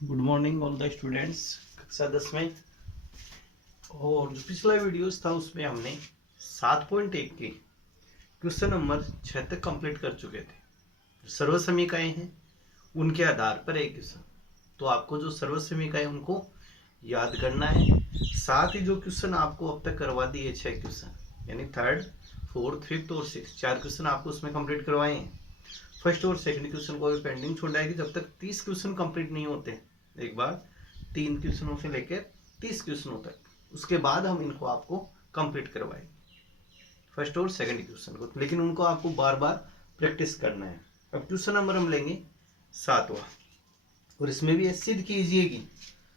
Good morning all the students. कक्षा 10 में और जो पिछला वीडियोस था उसमें हमने 7.1 के क्वेश्चन नंबर 6 तक कंप्लीट कर चुके थे। जो सर्व समीकरण हैं उनके आधार पर एक क्वेश्चन, तो आपको जो सर्व समीकरण उनको याद करना है। साथ ही जो क्वेश्चन आपको अब तक करवा दिए 6 क्वेश्चन यानी थर्ड, फोर्थ, फिफ्थ और सिक्स 4 क्वेश्चन आपको उसमें कंप्लीट करवाए हैं। फर्स्ट और सेकंड क्वेश्चन को अभी पेंडिंग छोड़ जाएगी जब तक 30 क्वेश्चन कंप्लीट नहीं होते। एक बार 3 क्वेश्चनों से लेकर 30 क्वेश्चनों तक, उसके बाद हम इनको आपको कंप्लीट करवाएंगे फर्स्ट और सेकंड क्वेश्चन को, लेकिन उनको आपको बार बार प्रैक्टिस करना है। अब क्वेश्चन नंबर हम लेंगे 7वां और इसमें भी सिद्ध कीजिए कि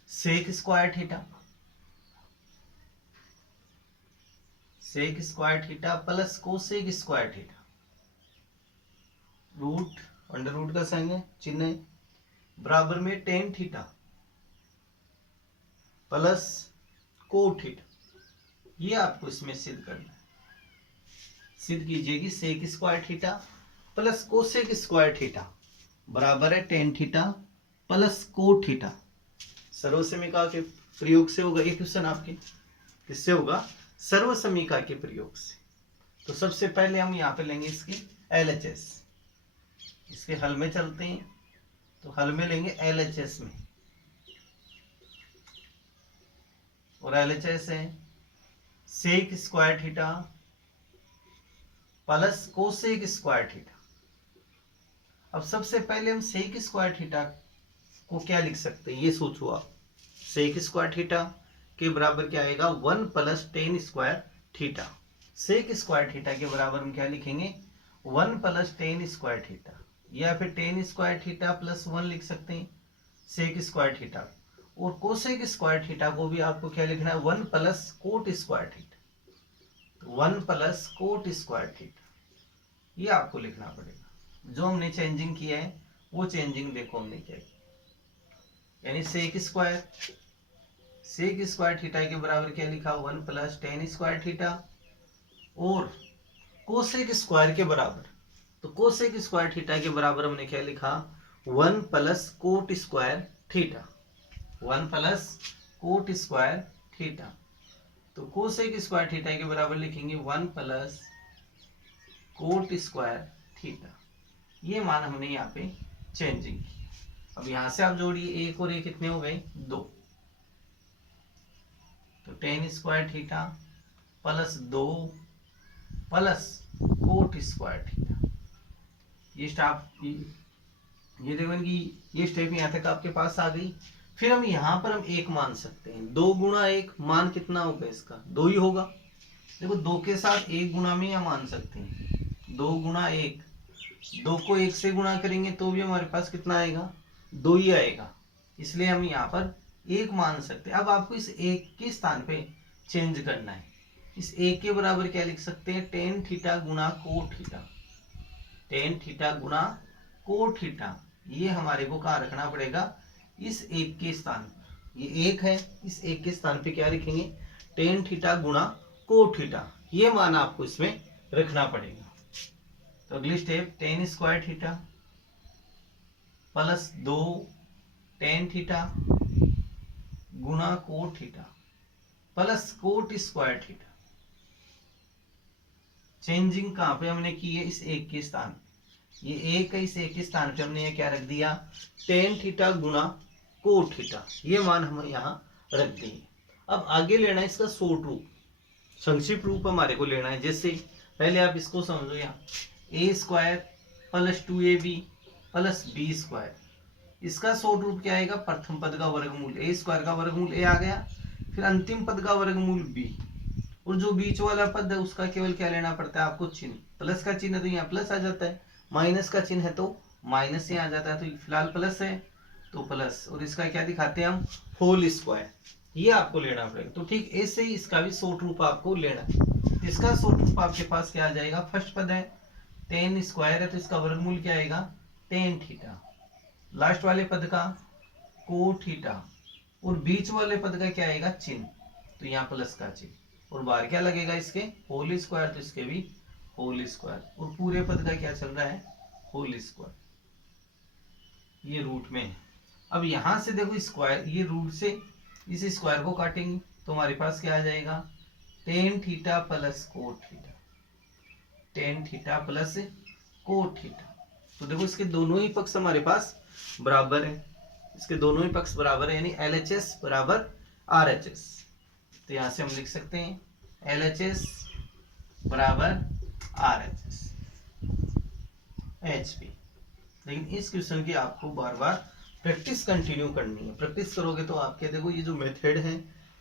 sec square theta plus cosec square theta root under root का साइन है, चिन्ह है, बराबर में tan theta plus cot theta. ये आपको इसमें सिद्ध करना है। सिद्ध कीजिए कि sec square theta plus cosec square theta बराबर है tan theta plus cot theta. सर्व समीकरण के प्रयोग से होगा ये क्वेश्चन आपके। किससे होगा? सर्व समीकरण के प्रयोग से। तो सबसे पहले हम यहाँ पे लेंगे इसकी LHS। इसके हल में चलते हैं, तो हल में लेंगे LHS में, और LHS है sec square theta plus cosec square theta. अब सबसे पहले हम सेक स्क्वायर थीटा को क्या लिख सकते हैं ये सोचो आप। सेक स्क्वायर थीटा के बराबर क्या आएगा? 1 plus tan square theta. Sec square theta के बराबर हम क्या लिखेंगे? 1 प्लस टेन स्क्वायर थीटा, या फिर टेन स्क्वायर थीटा प्लस 1 लिख सकते हैं सेक स्क्वायर थीटा। और कोसेक स्क्वायर थीटा को भी आपको क्या लिखना है? 1 plus cot square theta. 1 plus cot square theta ये आपको लिखना पड़ेगा। जो हमने चेंजिंग किया है वो चेंजिंग देखो हमने क्या की, यानी सेक स्क्वायर थीटा के बराबर क्या लिखा? 1 प्लस टेन स्क्वायर थीटा। और कोसेक स्क्वायर के बराबर, तो कोसेक स्क्वायर थीटा के बराबर हमने क्या लिखा? 1 plus cot square theta. 1 plus cot square theta. तो कोसेक स्क्वायर थीटा के बराबर लिखेंगे 1 प्लस कोट स्क्वायर थीटा। ये मान हमने यहाँ पे चेंजिंग की। अब यहां से आप जोड़िए, एक और एक कितने हो गए? 2। तो ten square theta plus 2 plus cot square theta. ये देखो कि ये स्टेप यहाँ तक आपके पास आ गई। फिर हम यहाँ पर हम एक मान सकते हैं। 2 गुणा 1 मान कितना होगा? इसका 2 ही होगा। देखो 2 के साथ 1 गुणा में या मान सकते हैं 2 गुणा 1। 2 को 1 से गुणा करेंगे तो भी हमारे पास कितना आएगा? 2 ही आएगा। इसलिए हम यहाँ पर 1 मान सकते हैं। अब आपको इस 1 के स्थान पे चेंज करना है। इस 1 के बराबर क्या लिख सकते हैं? टेन थीटा गुणा कोट थीटा। टेन थीटा गुणा कोट थीटा। ये हमारे को कहाँ रखना पड़ेगा? इस 1 के स्थान पर। ये 1 है, इस 1 के स्थान पे क्या लिखेंगे? टेन थीटा गुणा कोट थीटा। ये मान आपको इसमें रखना पड़ेगा। तो अगली step tan square theta plus 2 tan theta गुणा cot theta plus cot square theta. Changing कहां पे हमने की है? इस 1 के स्थान। ये 1 है, इस 1 के स्थान पे हमने ये क्या रख दिया? टेन थीटा गुणा कोट थीटा। ये मान हम यहाँ रख दिए। अब आगे लेना है इसका शॉर्ट रूप, संक्षिप्त रूप हमारे को लेना है। जैसे पहले आप इसको समझो, यहाँ ए स्क्वायर प्लस 2ab प्लस बी स्क्वायर। इसका शॉर्ट रूप क्या आएगा? प्रथम पद का वर्गमूल ए स्क्वायर का वर्गमूल ए आ गया, फिर अंतिम पद का वर्गमूल बी, और जो बीच वाला पद है उसका केवल क्या लेना पड़ता है आपको? चिन्ह। प्लस का चिन्ह है तो यहाँ प्लस आ जाता है, माइनस का चिन्ह है तो माइनस ही आ जाता है। तो फिलहाल प्लस है तो प्लस, और इसका क्या दिखाते हैं हम? Whole square. ये आपको लेना पड़ेगा। तो ठीक ऐसे ही इसका भी शॉर्ट रूप आपको लेना है। इसका शॉर्ट रूप आपके पास क्या आ जाएगा? फर्स्ट पद है टेन स्क्वायर है तो इसका वर्गमूल क्या आएगा? Tan theta. लास्ट वाले पद का कोट थीटा, और बीच वाले पद का क्या आएगा? चिन्ह। तो यहाँ प्लस का चिन्ह, और बाहर क्या लगेगा इसके? Whole square. तो इसके भी होल स्क्वायर, और पूरे पद का क्या चल रहा है? Whole square. ये रूट में है। अब यहां से देखो स्क्वायर, ये रूट से इस स्क्वायर को काटेंगे तो हमारे पास क्या आ जाएगा, ten theta plus cot theta, ten theta plus cot theta. तो देखो इसके दोनों ही पक्ष हमारे पास बराबर है, इसके दोनों ही पक्ष बराबर है, यानी LHS बराबर RHS। तो यहां से हम लिख सकते हैं LHS बराबर RHS HP। लेकिन इस क्वेश्चन की आपको बार बार प्रैक्टिस कंटिन्यू करनी है। प्रैक्टिस करोगे तो आपके देखो ये जो मेथड है,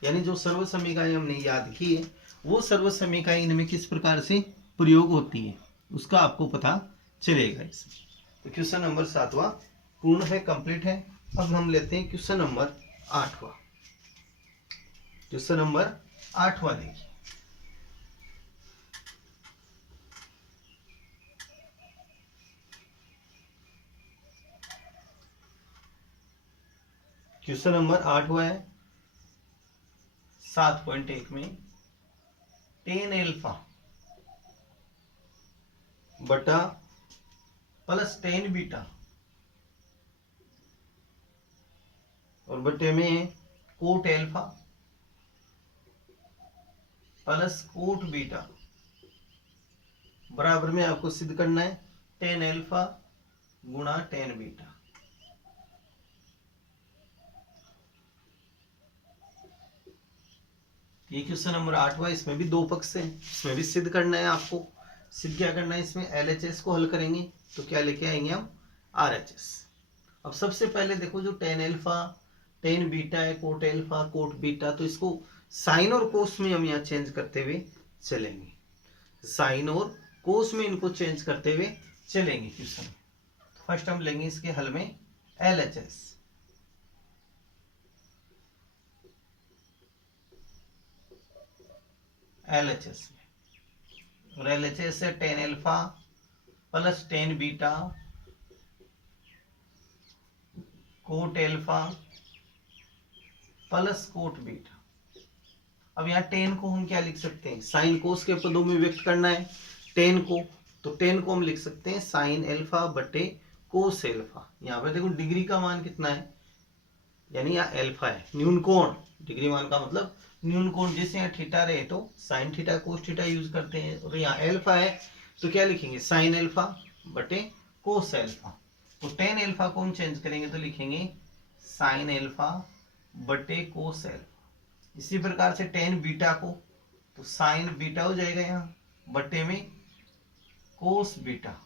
यानी जो सर्व समीकरण हमने याद की है, वो सर्व समीकरण इनमें किस प्रकार से प्रयोग होती है उसका आपको पता चलेगा इसमें। तो क्वेश्चन नंबर 7वां पूर्ण है, कंप्लीट है। अब हम लेते हैं क्वेश्चन नंबर 8वां। क्वेश्चन नंबर 8वां देखिए, क्वेश्चन नंबर 8वां है 7.1 में टेन एल्फा बटा प्लस टेन बीटा और बटे में cot alpha plus cot beta बराबर में आपको सिद्ध करना है टेन एल्फा गुणा टेन बीटा। ये क्वेश्चन नंबर 8वां, इसमें भी दो पक्ष है, इसमें भी सिद्ध करना है आपको। सिद्ध क्या करना है, इसमें LHS को हल करेंगे तो क्या लेके आएंगे हम, RHS। अब सबसे पहले देखो जो टेन एल्फा टेन बीटा है, कोट एल्फा कोट बीटा, तो इसको साइन और कोस में हम यहाँ चेंज करते हुए चलेंगे, साइन और कोस में इनको चेंज करते हुए चलेंगे क्वेश्चन। फर्स्ट हम लेंगे इसके हल में LHS। LHS और LHS है tan alpha plus tan beta cot alpha plus cot beta. अब यहाँ टेन को हम क्या लिख सकते हैं, साइन कोस के पदों में व्यक्त करना है टेन को, तो टेन को हम लिख सकते हैं साइन एल्फा बटे कोस एल्फा। यहाँ पे देखो डिग्री का मान कितना है, यानी यहाँ एल्फा है, न्यून कोण, डिग्री मान का मतलब न्यून कोण। जैसे यहाँ थीटा रहे तो sine theta cos theta use करते हैं, और यहाँ एल्फा है तो क्या लिखेंगे साइन एल्फा बटे कोस एल्फा। तो टेन एल्फा को हम चेंज करेंगे तो लिखेंगे साइन एल्फा बटे कोस एल्फा। इसी प्रकार से टेन बीटा को तो साइन बीटा हो जाएगा यहाँ बटे में कोस बीटा,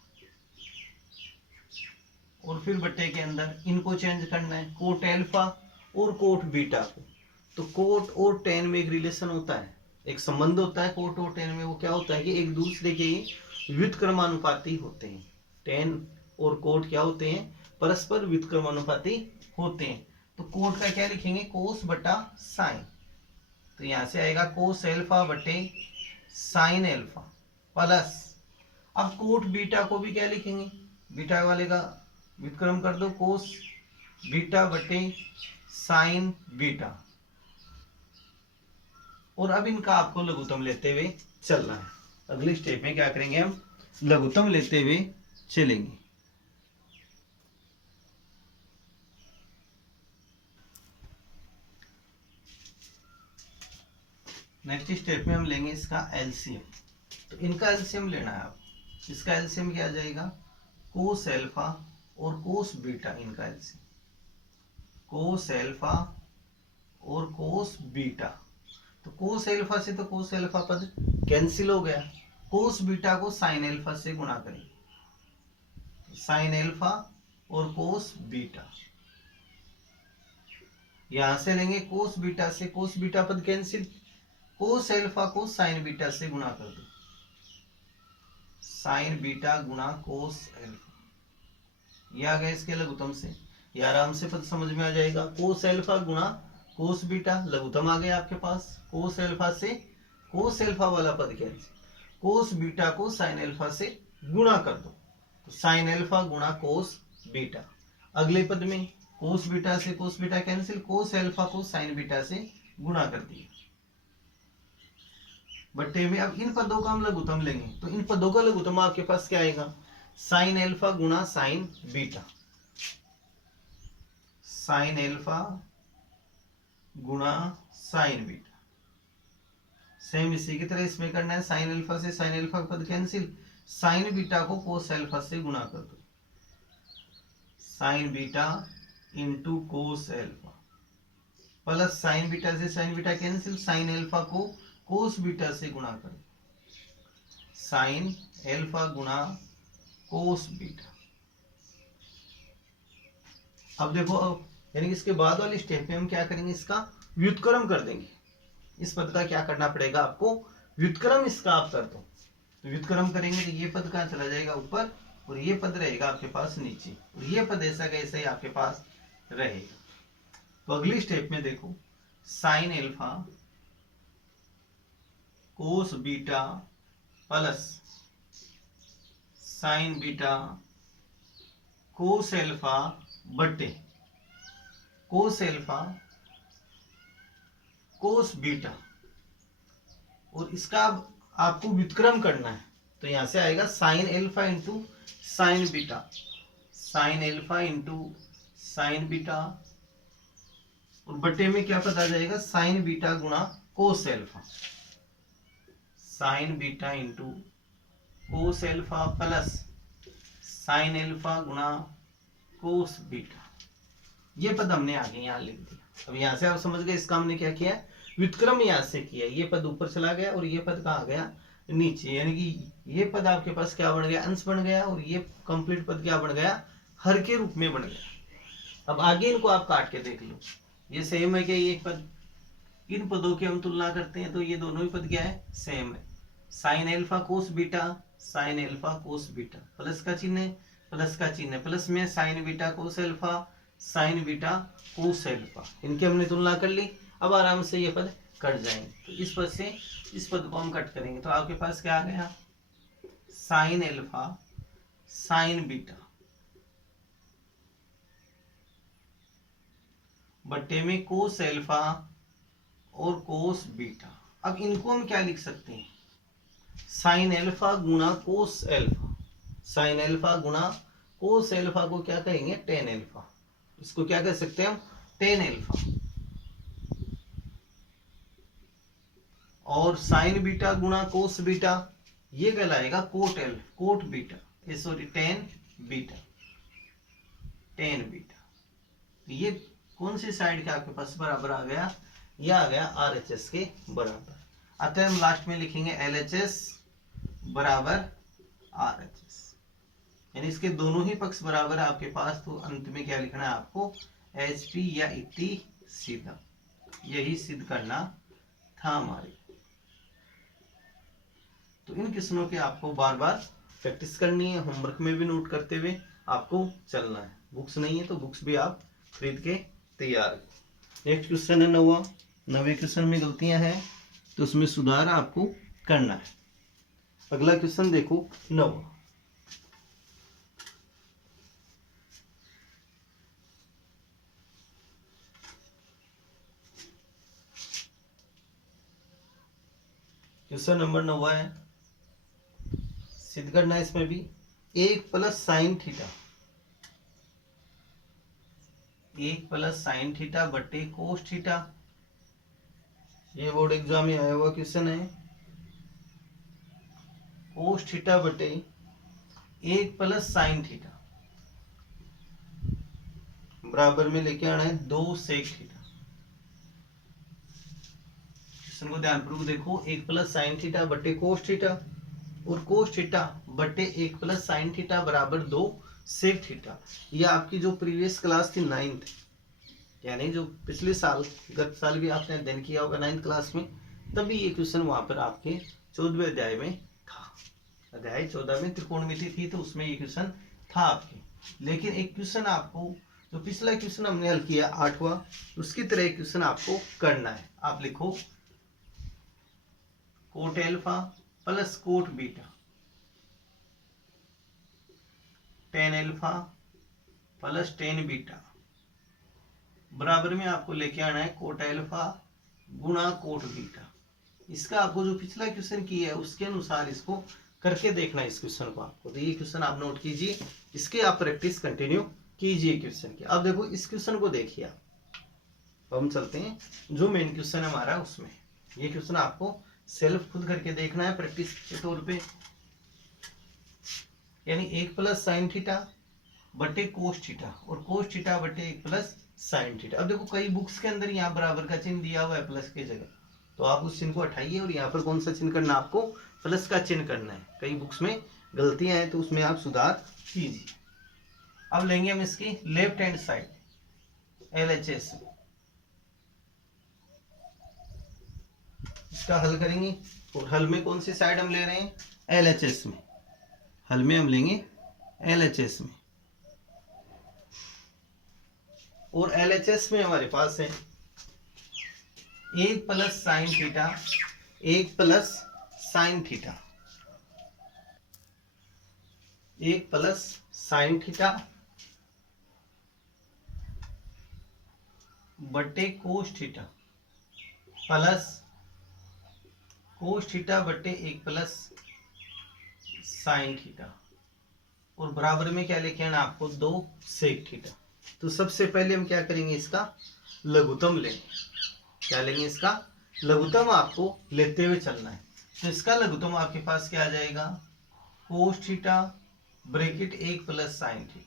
और फिर बटे के अंदर इनको चेंज करना है कोट एल्फा और कोट बीटा को। तो कोट और टेन में एक रिलेशन होता है, एक संबंध होता है कोट और टेन में। वो क्या होता है कि एक दूसरे के व्युत्क्रमानुपाती होते हैं। टेन और कोट क्या होते हैं, परस्पर व्युत्क्रमानुपाती होते हैं। तो कोट का क्या लिखेंगे, कोस बटा साइन, तो यहां से आएगा कोस एल्फा बटे साइन एल्फा प्लस, अब कोट बीटा को भी क्या लिखेंगे, बीटा वाले का व्युत्क्रम कर दो, कोस बीटा बटे साइन बीटा। और अब इनका आपको लघुत्तम लेते हुए चलना है। अगले स्टेप में क्या करेंगे, हम लघुत्तम लेते हुए चलेंगे। नेक्स्ट स्टेप में हम लेंगे इसका एलसीएम। तो इनका एलसीएम लेना है आप, इसका एलसीएम क्या आ जाएगा, कोस एल्फा और कोस बीटा। इनका एलसीएम कोस एल्फा और कोस बीटा। तो कोस एल्फा से तो कोस एल्फा पद कैंसिल हो गया, कोस बीटा को साइन एल्फा से गुणा करेंगे, साइन एल्फा और कोस बीटा। यहां से लेंगे कोस बीटा से कोस बीटा पद कैंसिल, कोस एल्फा को साइन बीटा से गुणा कर दो, साइन बीटा गुणा कोस एल्फा। ये आ गया इसके लघुत्तम से, ये आराम से पद समझ में आ जाएगा। कोस एल्फा गुणा कोस बीटा, लघुत्तम आ गया आपके पास। कोस एल्फा से कोस एल्फा वाला पद कैंसिल, कोस बीटा को साइन एल्फा से गुणा कर दो, तो साइन एल्फा गुणा कोस बीटा। अगले पद में कोस बीटा से कोस बीटा कैंसिल, कोस एल्फा को साइन बीटा से गुणा कर दिया बट्टे में। अब इन पदों का हम लघुत्तम लेंगे, तो इन पदों का लघुत्तम आपके पास क्या आएगा, साइन एल्फा गुणा साइन बीटा, साइन एल्फा गुणा साइन बीटा। सेम इसी की तरह इसमें करना है, साइन एल्फा से साइन एल्फा पद कैंसिल, साइन बीटा को कोस एल्फा से गुणा कर दो, sine beta into cos alpha, plus sine beta से sine beta cancel, sine alpha को कोस बीटा से गुणा कर दो, साइन एल्फा गुणा कोस बीटा। अब देखो, अब यानी इसके बाद वाली स्टेप में हम क्या करेंगे, इसका व्युत्क्रम कर देंगे। इस पद का क्या करना पड़ेगा आपको, व्युत्क्रम इसका आप कर दो। तो व्युत्क्रम करेंगे तो ये पद कहाँ चला जाएगा, ऊपर, और ये पद रहेगा आपके पास नीचे, और ये पद ऐसा का ऐसा ही आपके पास रहेगा। तो अगली स्टेप में देखो, sine alpha cos beta plus sine beta कोस एल्फा बटे कोस एल्फा कोस बीटा, और इसका आपको व्युत्क्रम करना है। तो यहां से आएगा sine alpha into sine beta, sine alpha into sine beta, और बटे में क्या पद आ जाएगा, साइन बीटा गुणा कोस alpha, sign beta into cos alpha plus sign alpha गुणा कोस बीटा। ये पद हमने आगे यहाँ लिख दिया। अब यहाँ से आप समझ गए इसका हमने क्या किया, व्युत्क्रम यहाँ से किया, ये पद ऊपर चला गया और ये पद कहाँ गया, नीचे, यानी कि ये पद आपके पास क्या बन गया, अंश बन गया, और ये कंप्लीट पद क्या बन गया, हर के रूप में बन गया। अब आगे इनको आप काट के देख लो, ये सेम है क्या, ये पद, इन पदों की हम तुलना करते हैं तो ये दोनों ही पद क्या है, सेम है। Sine alpha cos beta, sine alpha cos beta, plus का चिन्ह है, प्लस का चिन्ह है, प्लस में साइन बीटा कोस एल्फा, साइन बीटा कोस एल्फा, इनकी हमने तुलना कर ली। अब आराम से ये पद कट जाएंगे, तो इस पद से इस पद को हम कट करेंगे, तो आपके पास क्या आ गया, साइन एल्फा साइन बीटा बट्टे में कोस एल्फा और कोस बीटा। अब इनको हम क्या लिख सकते हैं, साइन एल्फा गुणा कोस एल्फा, साइन एल्फा गुणा कोस एल्फा को क्या कहेंगे, टेन एल्फा, इसको क्या कह सकते हैं हम, टेन एल्फा, और साइन बीटा गुणा कोस बीटा ये कहलाएगा कोट एल्फा, कोट बीटा, ये sorry tan beta, tan beta. तो ये कौन सी साइड के आपके पास बराबर आ गया, ये आ गया RHS के बराबर। अतः हम लास्ट में लिखेंगे LHS बराबर RHS, यानी इसके दोनों ही पक्ष बराबर है आपके पास, तो अंत में क्या लिखना है आपको, HP या इति सीधा, यही सिद्ध करना था हमारे। तो इन क्वेश्चनों के आपको बार बार प्रैक्टिस करनी है, होमवर्क में भी नोट करते हुए आपको चलना है। बुक्स नहीं है तो बुक्स भी आप खरीद के तैयार। नेक्स्ट क्वेश्चन है 9वां। 9वें क्वेश्चन में गलतियां हैं तो उसमें सुधार आपको करना है। अगला क्वेश्चन देखो 9वां। क्वेश्चन नंबर 9 है, सिद्ध करना है इसमें भी, 1 plus sine theta, 1 plus sine theta बटे कोस थीटा, ये बोर्ड एग्जाम में आया हुआ क्वेश्चन है। कोस थीटा बटे 1 प्लस साइन थीटा बराबर में लेके आना है 2 सेक थीटा। क्वेश्चन को ध्यानपूर्वक देखो, 1 प्लस साइन थीटा बटे कोस थीटा, और कोस थीटा बटे 1 प्लस साइन थीटा बराबर 2 सेक थीटा। ये आपकी जो प्रीवियस क्लास थी 9th, यानी जो पिछले साल, गत साल भी आपने अध्ययन किया होगा 9th क्लास में, तभी ये क्वेश्चन वहां पर आपके 14वें अध्याय में था। अध्याय 14 में त्रिकोणमिति थी तो उसमें ये क्वेश्चन था आपके। लेकिन एक क्वेश्चन आपको, जो पिछला क्वेश्चन हमने हल किया 8वां, उसकी तरह एक क्वेश्चन आपको करना है। आप लिखो cot alpha plus cot beta, tan alpha plus tan beta बराबर में आपको लेके आना है कोट एल्फा गुणा कोट बीटा। इसका आपको जो पिछला क्वेश्चन किया है उसके अनुसार इसको करके देखना है इस क्वेश्चन को आपको। तो ये क्वेश्चन आप नोट कीजिए, इसके आप प्रैक्टिस कंटिन्यू कीजिए क्वेश्चन की। अब देखो इस क्वेश्चन को देखिए आप। अब हम चलते हैं जो मेन क्वेश्चन है हमारा उसमें। ये क्वेश्चन आपको सेल्फ खुद करके देखना है प्रैक्टिस के तौर पे। यानी 1 + sin θ बटे कोस थीटा और कोस थीटा बटे 1 + sin θ। अब देखो कई बुक्स के अंदर यहाँ बराबर का चिन्ह दिया हुआ है प्लस की जगह, तो आप उस चिन्ह को हटाइए और यहाँ पर कौन सा चिन्ह करना, आपको प्लस का चिन्ह करना है। कई बुक्स में गलतियां हैं तो उसमें आप सुधार कीजिए। अब लेंगे हम इसकी लेफ्ट हैंड साइड LHS, इसका हल करेंगे। और हल में कौन सी साइड हम ले रहे हैं, LHS में। हल में हम लेंगे LHS में, और LHS में हमारे पास है 1 + sin θ, 1 + sin θ, 1 + sin θ बटे cos theta plus cos theta बटे 1 + sin θ, और बराबर में क्या लेके आना आपको 2 sec θ। तो सबसे पहले हम क्या करेंगे, इसका लघुत्तम लेंगे। क्या लेंगे, इसका लघुत्तम आपको लेते हुए चलना है। तो इसका लघुत्तम आपके पास क्या आ जाएगा, कोस थीटा ब्रैकेट 1 + sin θ,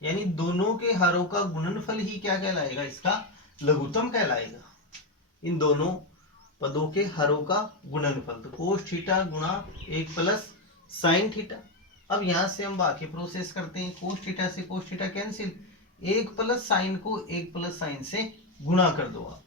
यानी दोनों के हरों का गुणनफल ही क्या कहलाएगा, इसका लघुत्तम कहलाएगा। इन दोनों पदों के हरों का गुणनफल, तो कोस थीटा गुणा 1 + sin θ। अब यहां से हम बाकी प्रोसेस करते हैं। कोस थीटा से कोस थीटा कैंसिल, 1 + sin को 1 + sin से गुणा कर दो आप।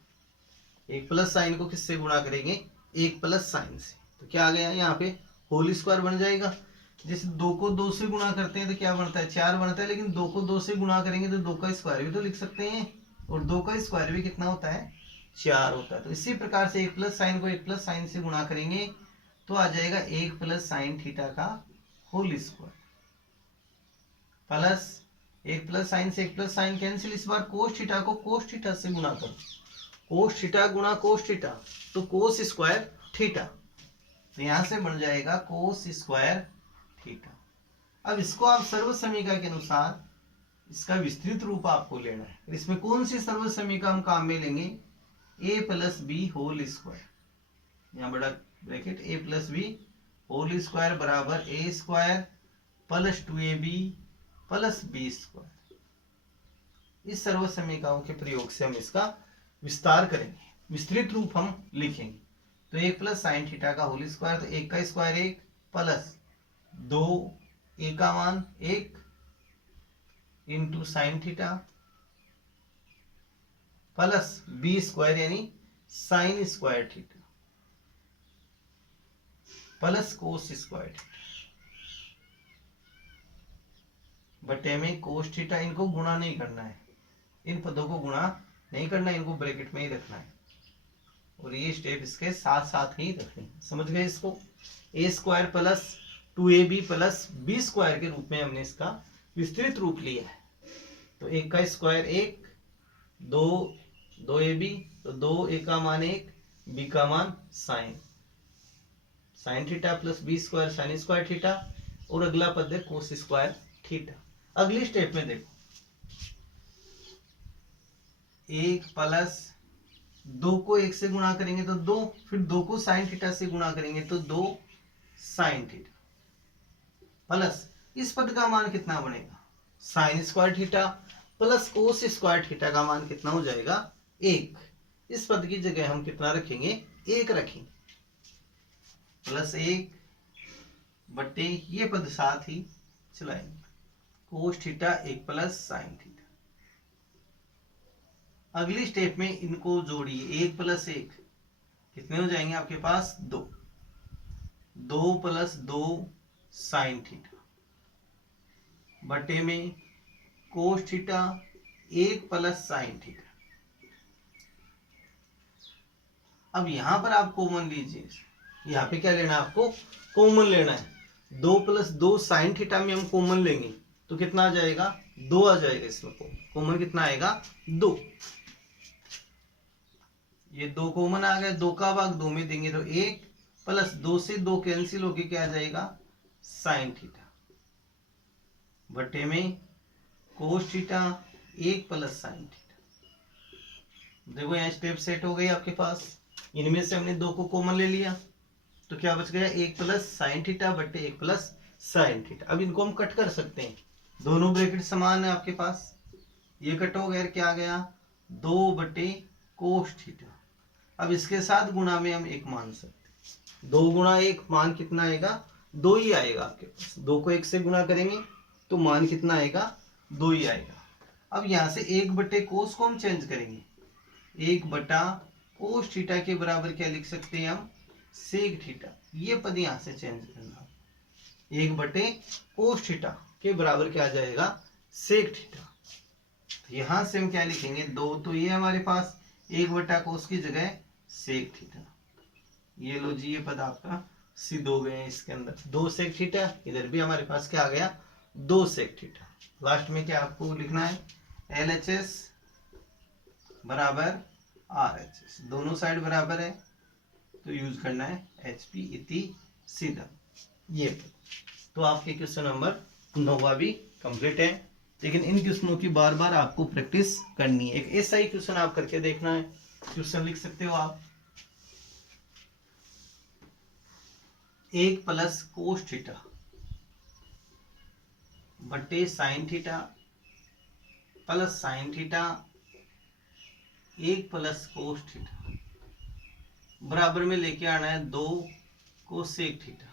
1 + sin को किससे गुणा करेंगे, 1 + sin से। तो क्या आ गया यहाँ पे, होल स्क्वायर बन जाएगा। जैसे 2 को 2 से गुणा करते हैं तो क्या बनता है, 4 बनता है, लेकिन 2 को 2 से गुणा करेंगे तो 2 का स्क्वायर भी तो लिख सकते हैं, और 2 का स्क्वायर भी कितना होता है, 4 होता है। तो इसी प्रकार से 1 + sin को 1 + sin से गुणा करेंगे तो आ जाएगा 1 + sin θ का होल स्क्वायर, प्लस 1 + sin से 1 + sin कैंसिल। इस बार कोस थीटा को कोस थीटा से गुणा करो, कोस थीटा गुणा कोस थीटा, तो कोस स्क्वायर थीटा, तो यहां से बन जाएगा कोस स्क्वायर थीटा। अब इसको आप सर्व समीकरण के अनुसार इसका विस्तृत रूप आपको लेना है। इसमें कौन सी सर्व समीकरण हम काम में लेंगे, a + b होल स्क्वायर, यहाँ बड़ा bracket a + b whole square बराबर a² + 2ab + b²। इस सर्व समीकरणों के प्रयोग से हम इसका विस्तार करेंगे, विस्तृत रूप हम लिखेंगे। तो 1 + sin θ का होल स्क्वायर, तो 1 का स्क्वायर 1 प्लस 2 a का मान 1 इंटू sin θ प्लस b² यानी sin² θ प्लस cos² θ बटे में cos θ। इनको गुणा नहीं करना है, इन पदों को गुणा नहीं करना है, इनको ब्रैकेट में ही रखना है, और ये स्टेप इसके साथ साथ ही रखनी है। समझ गए इसको, a² plus 2ab plus b² के रूप में हमने इसका विस्तृत रूप लिया है। तो 1 का स्क्वायर 1, 2ab, तो 2 a का मान 1, b का मान sin θ प्लस b² sin² θ, और अगला पद है cos² θ। अगली स्टेप में देखो, 1 प्लस 2 को 1 से गुणा करेंगे तो 2, फिर 2 को sin θ से गुणा करेंगे तो 2 sin θ प्लस इस पद का मान कितना बनेगा, sin² θ प्लस cos² θ का मान कितना हो जाएगा, 1। इस पद की जगह हम कितना रखेंगे, 1 रखेंगे, प्लस 1 बटे ये पद साथ ही चलाएंगे, cos θ 1 + sin θ। अगली स्टेप में इनको जोड़िए, 1 + 1 कितने हो जाएंगे आपके पास, 2, 2 + 2 sin θ बटे में cos θ 1 + sin θ। अब यहां पर आप कॉमन लीजिए, यहाँ पे क्या लेना है आपको, कॉमन लेना है। 2 + 2 sin θ में हम कॉमन लेंगे तो कितना आ जाएगा, 2 आ जाएगा। इसमें कॉमन कितना आएगा, 2। ये 2 कॉमन आ गए, 2 का भाग 2 में देंगे तो 1 प्लस 2 से 2 कैंसिल होके क्या आ जाएगा, sin θ बटे में cos theta 1 plus sine theta. देखो यहाँ स्टेप सेट हो गई आपके पास। इनमें से हमने 2 को कॉमन ले लिया तो क्या बच गया 1 प्लस साइन थीटा बटे 1 प्लस साइन थीटा। अब इनको हम कट कर सकते हैं, दोनों ब्रैकेट समान है आपके पास, ये कट हो गया, क्या आ गया 2 बटे कोस थीटा। अब इसके साथ गुणा में हम 1 मान सकते हैं, 2 गुणा 1 मान कितना आएगा 2 ही आएगा आपके पास। 2 को 1 से गुणा करेंगे तो मान कितना आएगा 2 ही आएगा। अब यहाँ से 1 बटे कोस को हम चेंज करेंगे, 1 बटा कोस थीटा के बराबर क्या लिख सकते हैं हम सेक थीटा। ये पद यहाँ से चेंज करना, 1 बटे कोस थीटा के बराबर क्या आ जाएगा सेक थीटा। तो यहाँ से हम क्या लिखेंगे 2 तो ये हमारे पास, 1 बटा कोस की जगह सेक थीटा। ये लो जी, ये पद आपका सिद्ध हो गए हैं इसके अंदर 2 सेक थीटा। इधर भी हमारे पास क्या आ गया 2 सेक थीटा। लास्ट में क्या आपको लिखना है LHS बराबर RHS, दोनों साइड बराबर है तो यूज करना है HP इति सीधा। ये तो आपके क्वेश्चन नंबर 9 भी कंप्लीट है, लेकिन इन क्वेश्चनों की बार बार आपको प्रैक्टिस करनी है। एक ऐसा ही क्वेश्चन आप करके देखना है। क्वेश्चन लिख सकते हो आप 1 प्लस कोस थीटा बटे sine theta plus sine theta 1 plus cos theta बराबर में लेके आना है 2 कोसेक थीटा,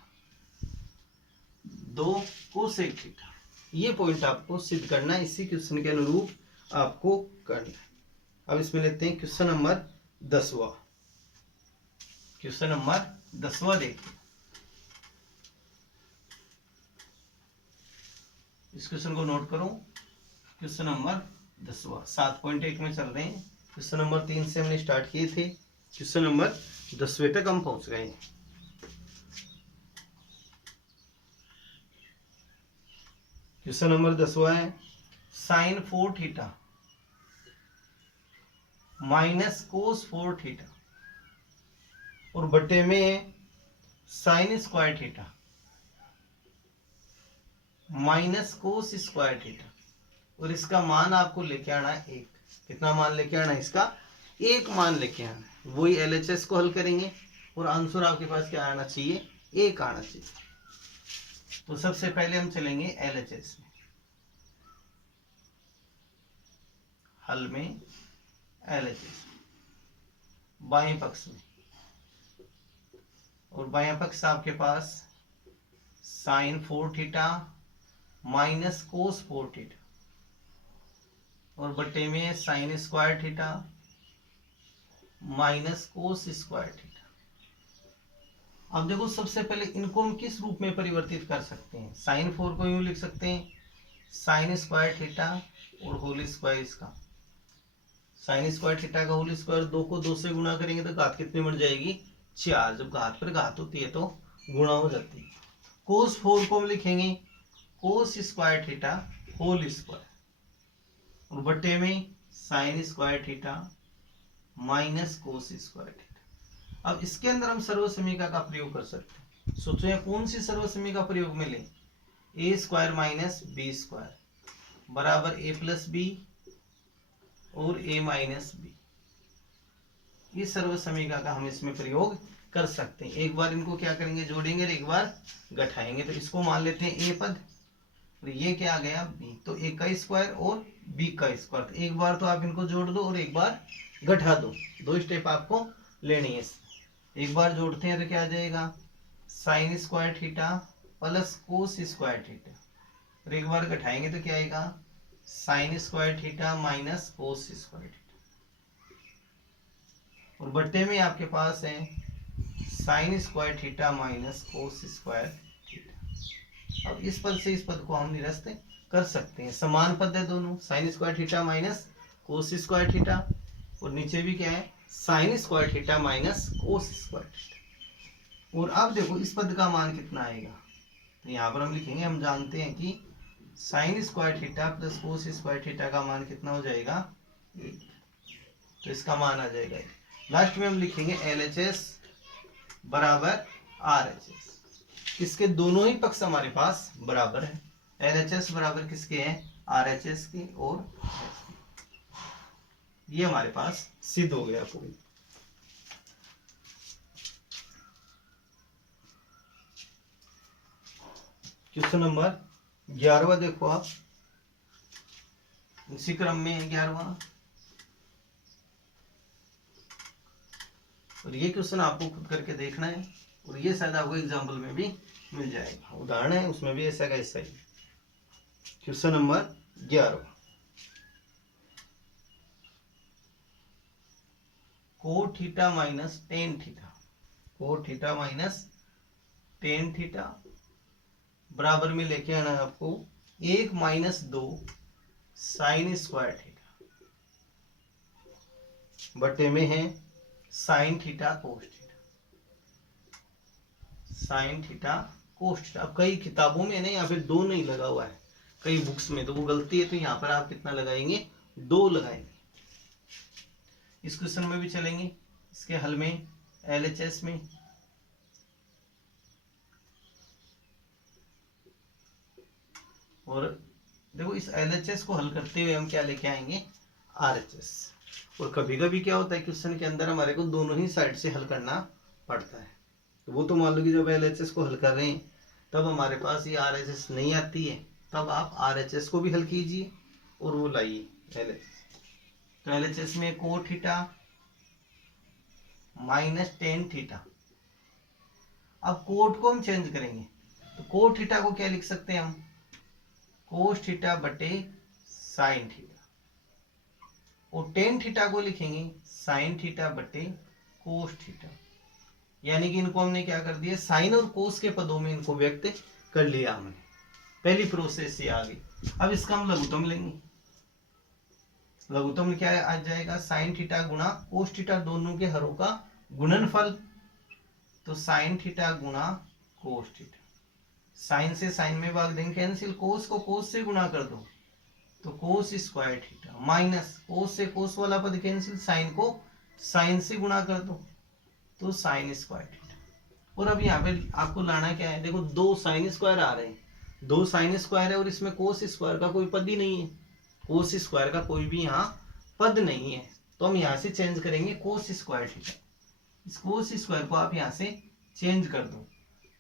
2 कोसेक थीटा। ये पॉइंट आपको सिद्ध करना है, इसी क्वेश्चन के अनुरूप आपको करना है। अब इसमें लेते हैं क्वेश्चन नंबर 10वां। क्वेश्चन नंबर 10वां देखिए, इस क्वेश्चन को नोट करो। क्वेश्चन नंबर 10वां 7.1 में चल रहे हैं। क्वेश्चन नंबर 3 से हमने स्टार्ट किए थे, क्वेश्चन नंबर 10वें तक हम पहुंच गए हैं। क्वेश्चन नंबर 10वां है sine 4 theta minus cos 4 theta और बटे में sine square theta minus cos square theta, और इसका मान आपको लेके आना है 1। कितना मान लेके आना है इसका 1 मान लेके आना है। वही LHS को हल करेंगे और आंसर आपके पास क्या आना चाहिए 1 आना चाहिए। तो सबसे पहले हम चलेंगे LHS में, हल में LHS बाएं पक्ष में, और बाएं पक्ष आपके पास sine 4 theta minus cos 4 theta और बटे में sine square theta minus cos square theta. अब देखो सबसे पहले इनको हम किस रूप में परिवर्तित कर सकते हैं। साइन 4 को यूं लिख सकते हैं साइन स्क्वायर थीटा और होल स्क्वायर इसका, साइन स्क्वायर थीटा का होल स्क्वायर, 2 को 2 से गुणा करेंगे तो घात कितनी बढ़ जाएगी 4। जब घात पर घात होती है तो गुणा हो जाती है। कोस 4 को हम लिखेंगे cos square theta whole square और बटे में sine square theta minus cos square theta. अब इसके अंदर हम सर्वसमीका का प्रयोग कर सकते हैं। सोचो यहाँ कौन सी सर्वसमीका प्रयोग में लें, ए स्क्वायर माइनस बी स्क्वायर बराबर ए प्लस बी और ए माइनस बी। इस सर्वसमीका का हम इसमें प्रयोग कर सकते हैं। एक बार इनको क्या करेंगे जोड़ेंगे और एक बार घटाएंगे। तो इसको मान लेते हैं ए पद और ये क्या आ गया बी, तो ए का स्क्वायर और बी का स्क्वायर। तो एक बार तो आप इनको जोड़ दो और एक बार घटा दो, 2 स्टेप आपको लेनी है। एक बार जोड़ते हैं तो क्या आ जाएगा sign square theta plus cos square theta, और एक बार घटाएंगे तो क्या आएगा sign square theta minus cos square theta, और बट्टे में आपके पास है sign square theta minus cos square theta. अब इस पद से इस पद को हम निरस्त कर सकते हैं, समान पद है दोनों, sign square theta minus cos square theta, और नीचे भी क्या है sign square theta minus cos square theta. और अब देखो इस पद का मान कितना आएगा, तो यहाँ पर हम लिखेंगे, हम जानते हैं कि sign square theta plus cos square theta का मान कितना हो जाएगा 1, तो इसका मान आ जाएगा 1। लास्ट में हम लिखेंगे LHS बराबर RHS। इसके दोनों ही पक्ष हमारे पास बराबर है। LHS बराबर किसके हैं RHS की और HP। ये हमारे पास सिद्ध हो गया पूरी। क्वेश्चन नंबर 11वां देखो आप, इसी क्रम में है 11वां, और ये क्वेश्चन आपको खुद करके देखना है, और ये शायद आपको एग्जाम्पल में भी मिल जाएगा, उदाहरण है उसमें भी ऐसा का ऐसा ही। Question number 11, cot theta minus tan theta, cot theta minus tan theta बराबर में लेके आना है आपको 1 माइनस 2 साइन स्क्वायर थीटा बटे में है sine theta cos theta, sine theta cos theta. अब कई किताबों में नहीं, यहाँ पे 2 नहीं लगा हुआ है, कई बुक्स में तो वो गलती है, तो यहाँ पर आप कितना लगाएंगे, 2 लगाएंगे। इस क्वेश्चन में भी चलेंगे, इसके हल में LHS में और देखो इस LHS को हल करते हुए हम क्या लेके आएंगे, RHS। और कभी कभी क्या होता है क्वेश्चन के अंदर हमारे को दोनों ही साइड से हल करना पड़ता है, तो वो तो मान लो कि जब LHS को हल कर रहे हैं तब हमारे पास ये RHS नहीं आती है, तब आप RHS को भी हल कीजिए और वो लाइए LHS। तो LHS में coat theta minus tan theta. अब कोट को हम चेंज करेंगे, तो कोट थीटा को क्या लिख सकते हैं हम, कोस थीटा बटे साइन थीटा, और टेन थीटा को लिखेंगे साइन थीटा बटे कोस थीटा। यानी कि इनको हमने क्या कर दिया, साइन और कोस के पदों में इनको व्यक्त कर लिया हमने, पहली प्रोसेस ये आ गई। अब इसका हम लघुत्तम लेंगे, लघुत्तम क्या आ जाएगा, साइन थीटा गुणा कोस थीटा, दोनों के हरों का गुणनफल, तो साइन थीटा गुणा कोस थीटा। साइन से साइन में भाग देंगे कैंसिल, कोस को कोस से गुणा कर दो तो कोस स्क्वायर थीटा, माइनस कोस से कोस वाला पद कैंसिल, साइन को साइन से गुणा कर दो तो साइन स्क्वायर थीटा। और अब यहाँ पे आपको लाना क्या है, देखो 2 साइन स्क्वायर आ रहे हैं, 2 साइन स्क्वायर है और इसमें कोस स्क्वायर का कोई पद ही नहीं है, कोस स्क्वायर का कोई भी यहाँ पद नहीं है, तो हम यहाँ से चेंज करेंगे कोस स्क्वायर थीटा। इस कोस स्क्वायर को आप यहाँ से चेंज कर दो,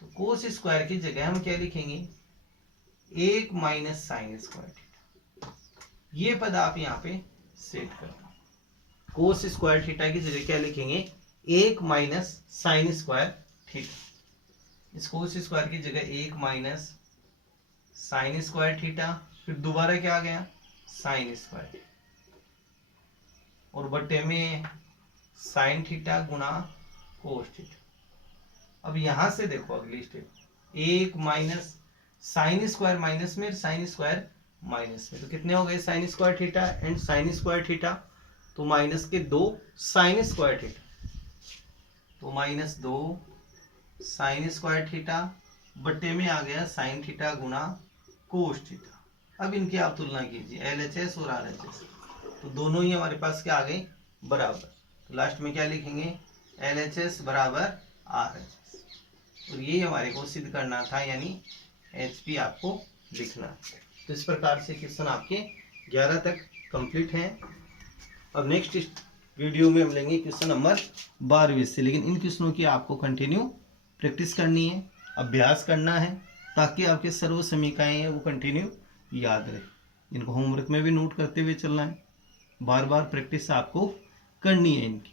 तो कोस स्क्वायर की जगह हम क्या लिखेंगे, 1 माइनस साइन स्क्वायर थीटा। ये पद आप यहाँ पे सेट कर दो, कोस स्क्वायर थीटा की जगह क्या लिखेंगे, 1 माइनस साइन स्क्वायर थीटा। इस कोस स्क्वायर की जगह 1 माइनस साइन स्क्वायर थीटा, फिर दोबारा क्या आ गया, साइन स्क्वायर, और बटे में साइन थीटा गुणा कोस थीटा। अब यहां से देखो अगली step, 1 minus sine square minus में, साइन स्क्वायर माइनस में, तो कितने हो गए sign square theta and sign square theta, तो माइनस के 2 साइन स्क्वायर थीटा, तो माइनस 2 साइन स्क्वायर थीटा बटे में आ गया साइन थीटा गुणा कोस थीटा। अब इनकी आप तुलना कीजिए LHS और RHS, तो दोनों ही हमारे पास क्या आ गए, बराबर, तो लास्ट में क्या लिखेंगे, LHS बराबर RHS। और ये हमारे को सिद्ध करना था, यानी HP आपको लिखना है। तो इस प्रकार से क्वेश्चन आपके 11 तक कंप्लीट हैं। अब नेक्स्ट वीडियो में हम लेंगे क्वेश्चन नंबर 12 से, लेकिन इन क्वेश्चनों की आपको कंटिन्यू प्रैक्टिस करनी है, अभ्यास करना है, ताकि आपके सर्व समीकरण हैं वो कंटिन्यू याद रहे। इनको होमवर्क में भी नोट करते हुए चलना है, बार बार प्रैक्टिस आपको करनी है इनकी।